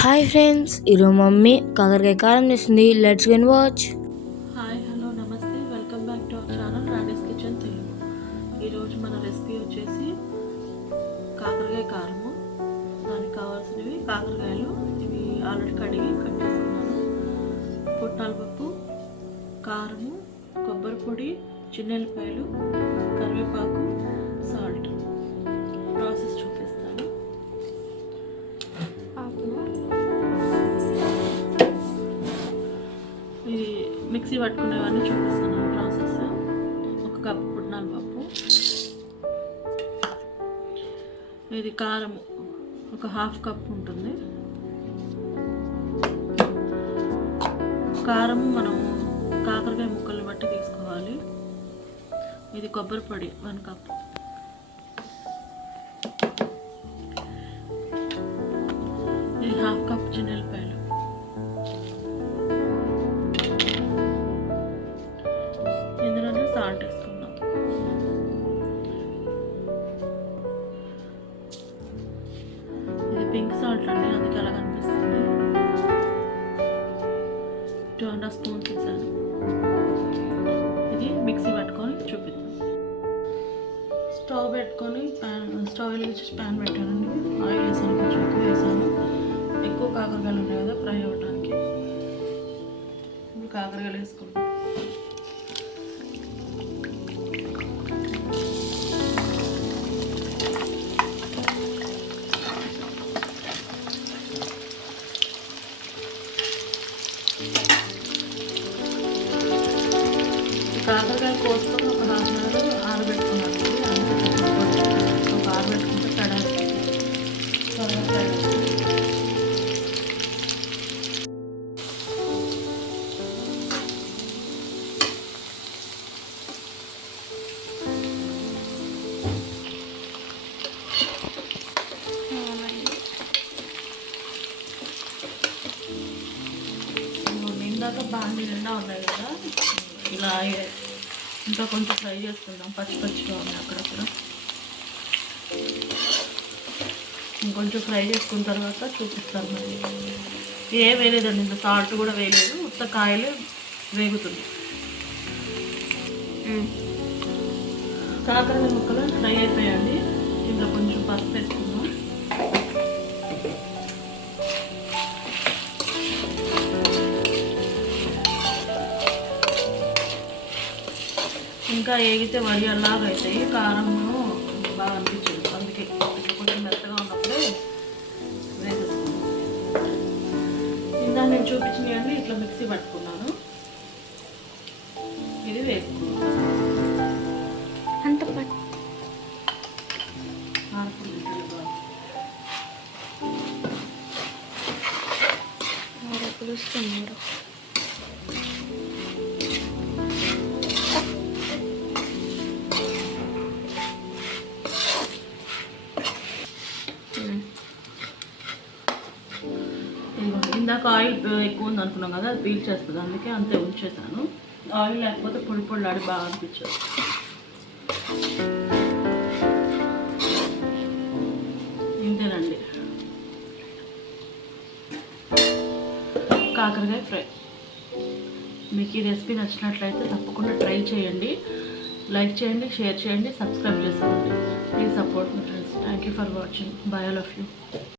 Hi friends, ఈరోజు mummy కాకరకాయ కారం చేస్తుంది. Let's go and watch. Hi hello నమస్తే, welcome back to our channel రాడీస్ కిచెన్ తెలుగు. ఈరోజు మన రెసిపీ వచ్చేసి కాకరకాయ కారము. దానికి కావాల్సినవి కాకరకాయలు, ఇవి ఆల్రెడీ కడిగి కట్ చేసుకున్నాను. పుట్నాల పప్పు, కారము, కొబ్బరి పొడి, చిన్నెల్లిపాయలు, కరివేపాకు, సాల్ట్. ప్రాసెస్ చూపిస్తాను. ఇది మిక్సీ పట్టుకునేవన్నీ చూపిస్తున్నాను ప్రాసెస్. ఒక కప్పు పుట్నాల పప్పు, ఇది కారం ఒక హాఫ్ కప్ ఉంటుంది. కారం మనం కాకరకాయ ముక్కలు బట్టి తీసుకోవాలి. ఇది కొబ్బరి పొడి 1 కప్, ఇది హాఫ్ కప్ చిన్నెల్లిపాయలు, ఇందులోనే సాల్ట్ వేసుకుందాం. ఇది పింక్ సాల్ట్ అండి, అందుకే అలా కనిపిస్తుంది. 2.5 స్పూన్స్ వేసాను. ఇది మిక్సీ పట్టుకొని చూపిద్దాం. స్టవ్ పెట్టుకొని స్టవ్ వెలిగించి ప్యాన్ పెట్టానండి. ఆయిల్ వేసాను, కొంచెం ఎక్కువ వేసాను. ఎక్కువ కాకరకాయలు ఉన్నాయి కదా ఫ్రై అవ్వడానికి. ఇప్పుడు కాకరకాయలు వేసుకుంటాం. కాకరకాయ కోసుకొని ఒక హాఫ్ అన్ అవర్ ఆరబెట్టుకున్నాను. ఒక ఆరబెట్టుకుంటే కడాలి ఇందాక బాగా నిండా ఉన్నాయి కదా, ఇలా ఇంకా కొంచెం ఫ్రై చేసుకుందాం. పచ్చిగా ఉన్నాయి అక్కడక్కడ. ఇంకొంచెం ఫ్రై చేసుకున్న తర్వాత చూపిస్తాను. మరి ఏం వేయలేదండి, ఇంత సాల్ట్ కూడా వేయలేదు, ఉత్త కాయలు వేగుతుంది. కాకరకాయ ముక్కలు ఫ్రై అయిపోయాయండి. ఇందులో కొంచెం పసుపు వేసుకుందాం. ఇంకా ఏగితే వడియాల్లాగా అవుతాయి. కారము బాగా అనిపించదు, అందుకే కొంచెం మెత్తగా ఉన్నప్పుడే వేసేసుకున్నాను. ఇందా నేను చూపించినవన్నీ ఇట్లా మిక్సీ పట్టుకున్నాను. ఇది వేసుకున్నాను. అంత పులుస్తున్నారు. ఇందాక ఆయిల్ ఎక్కువ ఉంది అనుకున్నాం కదా, అది పీల్ చేస్తుంది, అందుకే అంతే ఉంచేసాను. ఆయిల్ లేకపోతే పొడి పొడిలాడి బాగా అనిపించదు. ఇంతేనండి కాకరకాయ ఫ్రై. మీకు ఈ రెసిపీ నచ్చినట్లయితే తప్పకుండా ట్రై చేయండి. లైక్ చేయండి, షేర్ చేయండి, సబ్స్క్రైబ్ చేసుకోండి. Please support me friends. Thank you for watching. By all of you.